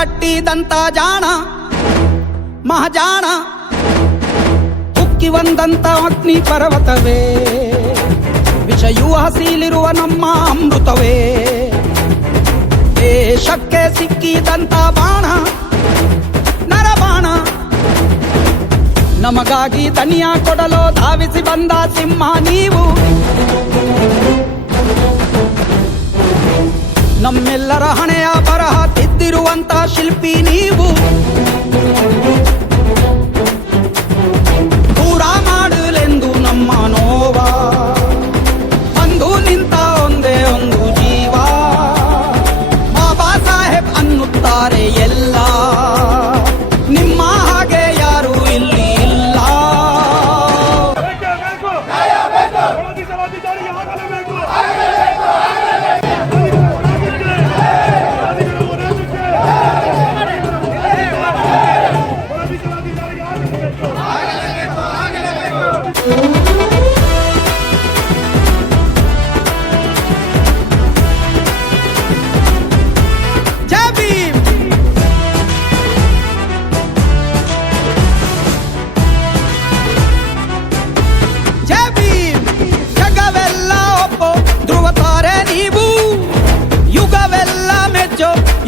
ಕಟ್ಟಿದಂತ ಜಾಣ ಮಹಾಜಾಣ, ಉಕ್ಕಿ ಬಂದಂತ ಅಗ್ನಿ ಪರ್ವತವೇ, ವಿಷಯೂ ಹಸಿಲಿರುವ ನಮ್ಮ ಅಮೃತವೇ, ದೇಶಕ್ಕೆ ಸಿಕ್ಕಿದಂತ ಬಾಣ ನರಬಾಣ, ನಮಗಾಗಿ ದನಿಯ ಕೊಡಲು ಧಾವಿಸಿ ಬಂದ ಸಿಂಹ ನೀವು, ನಮ್ಮೆಲ್ಲರ ಹಣೆಯ ಬರಹ ತಿದ್ದಿರುವಂತ ಶಿಲ್ಪಿ ನೀವು, ದೂರ ಮಾಡಲೆಂದು ನಮ್ಮ ನೋವ ಬಂದು ನಿಂತ ಒಂದೇ ಒಂದು ಜೀವ, ಬಾಬಾ ಸಾಹೇಬ್ ಅನ್ನುತ್ತಾರೆ ಎಲ್ಲ, ನಿಮ್ಮ ಹಾಗೆ ಯಾರು ಇಲ್ಲಿ ಇಲ್ಲ.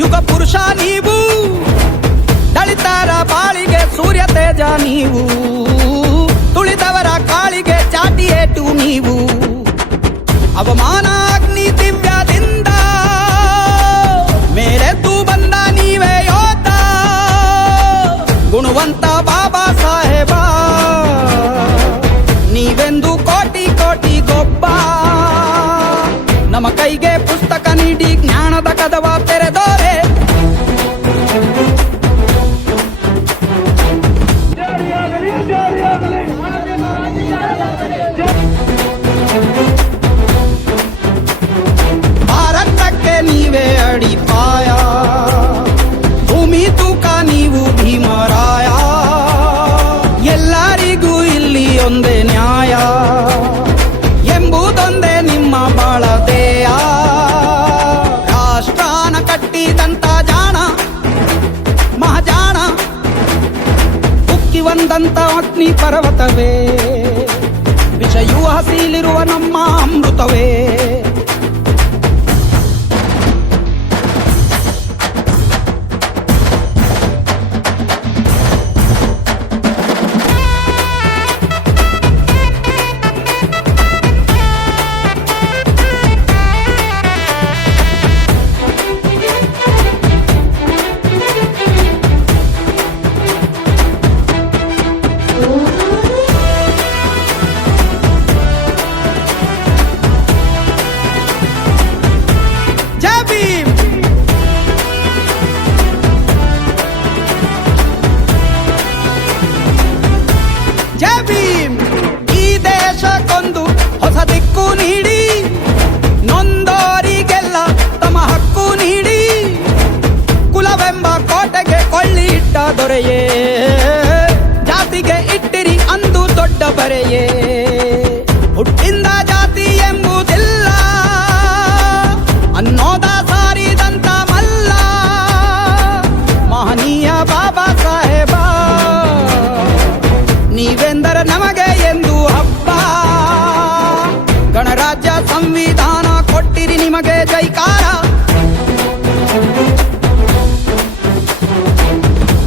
ಯುಗ ಪುರುಷ ನೀವು, ದಳಿತರ ಬಾಳಿಗೆ ಸೂರ್ಯ ತೇಜ ನೀವು, ತುಳಿದವರ ಕಾಳಿಗೆ ಚಾಟಿ ಏಟು ನೀವು, ಅವಮಾನ ಅಗ್ನಿ ದಿವ್ಯದಿಂದ ಮೇರೆದ್ದು ಬಂದ ನೀವೇ ಯೋಧ, ಗುಣವಂತ ಬಾಬಾ ಸಾಹೇಬ ನೀವೆಂದು ಕೋಟಿ ಕೋಟಿ ಗೊಬ್ಬ, ನಮ್ಮ ಕೈಗೆ ಪುಸ್ತಕ ನೀಡಿ ಜ್ಞಾನದ ಕದವ ತೆರೆದೋರೆ, ಭಾರತಕ್ಕೆ ನೀವೇ ಅಡಿಪಾಯ, ಭೂಮಿ ತೂಕ ನೀವು ಭೀಮರಾಯ, ಎಲ್ಲರಿಗೂ ಇಲ್ಲಿ ಒಂದೇ ನ್ಯಾಯ ಎಂಬುದೊಂದೇ ನಿಮ್ಮ ಬಾಳದೆಯ, ರಾಷ್ಟ್ರಾನ ಕಟ್ಟಿದಂತ ಜಾಣ ಮಹಾಜಾಣ, ಉಕ್ಕಿ ಬಂದಂತ ಅಗ್ನಿ ಪರ್ವತವೇ, ವಿಷಯೂ ಹಸಿಲಿರುವ ನಮ್ಮ ಅಮೃತವೇ. ಈ ದೇಶಕ್ಕೊಂದು ಹೊಸ ದಿಕ್ಕು ನೀಡಿ, ನೊಂದೋರಿಗೆಲ್ಲ ತಮ್ಮ ಹಕ್ಕು ನೀಡಿ, ಕುಲವೆಂಬ ಕೋಟೆಗೆ ಕೊಳ್ಳಿ ಇಟ್ಟ ದೊರೆಯೇ, ಜಾತಿಗೆ ಇಟ್ಟಿರಿ ಅಂದು ದೊಡ್ಡ ಬರೆಯೇ, ಹುಟ್ಟಿಂದ ಜಾತಿ ಎಂಬುದಿಲ್ಲ ಅನ್ನೋದ ಸಾರಿದಂತ ಮಲ್ಲ, ಮಹನೀಯ ಬಾಬಾ ಸಾಹೇಬ ನೀವೆಂದರೆ ನಮಗೆ ಎಂದು ಹಬ್ಬ, ಗಣರಾಜ್ಯ ಸಂವಿಧಾನ ಕೊಟ್ಟಿರಿ ನಿಮಗೆ ಜೈಕಾರ,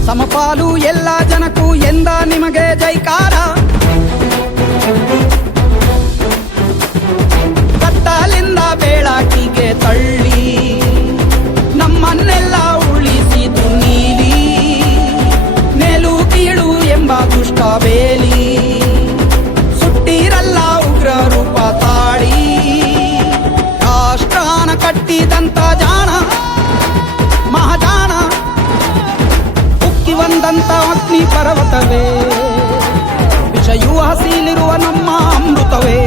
ಸಮಪಾಲು ಎಲ್ಲ ಜನಕ್ಕೂ ಎಂದ ನಿಮಗೆ ಜೈಕಾರ, ಕತ್ತಲಿಂದ ಬೆಳಕಿಗೆ ತಳ್ಳಿ ನಮ್ಮನ್ನೆಲ್ಲ ಉಳಿಸಿತು ನೀಲಿ, ಮೇಲು ಕೀಳು ಎಂಬ ದುಷ್ಟ ಬೇಲಿ, ಸುಟ್ಟಿರಲ್ಲ ಉಗ್ರ ರೂಪ ತಾಳಿ, ರಾಷ್ಟ್ರಾನ ಕಟ್ಟಿದಂತ ಜಾಣ ಮಹಾಜಾಣ, ಉಕ್ಕಿ ಬಂದಂತ ಅಗ್ನಿ ಪರ್ವತವೇ, ವಿಷಯೂ ಹಸಿಲಿರುವ ನಮ್ಮ ಅಮೃತವೇ.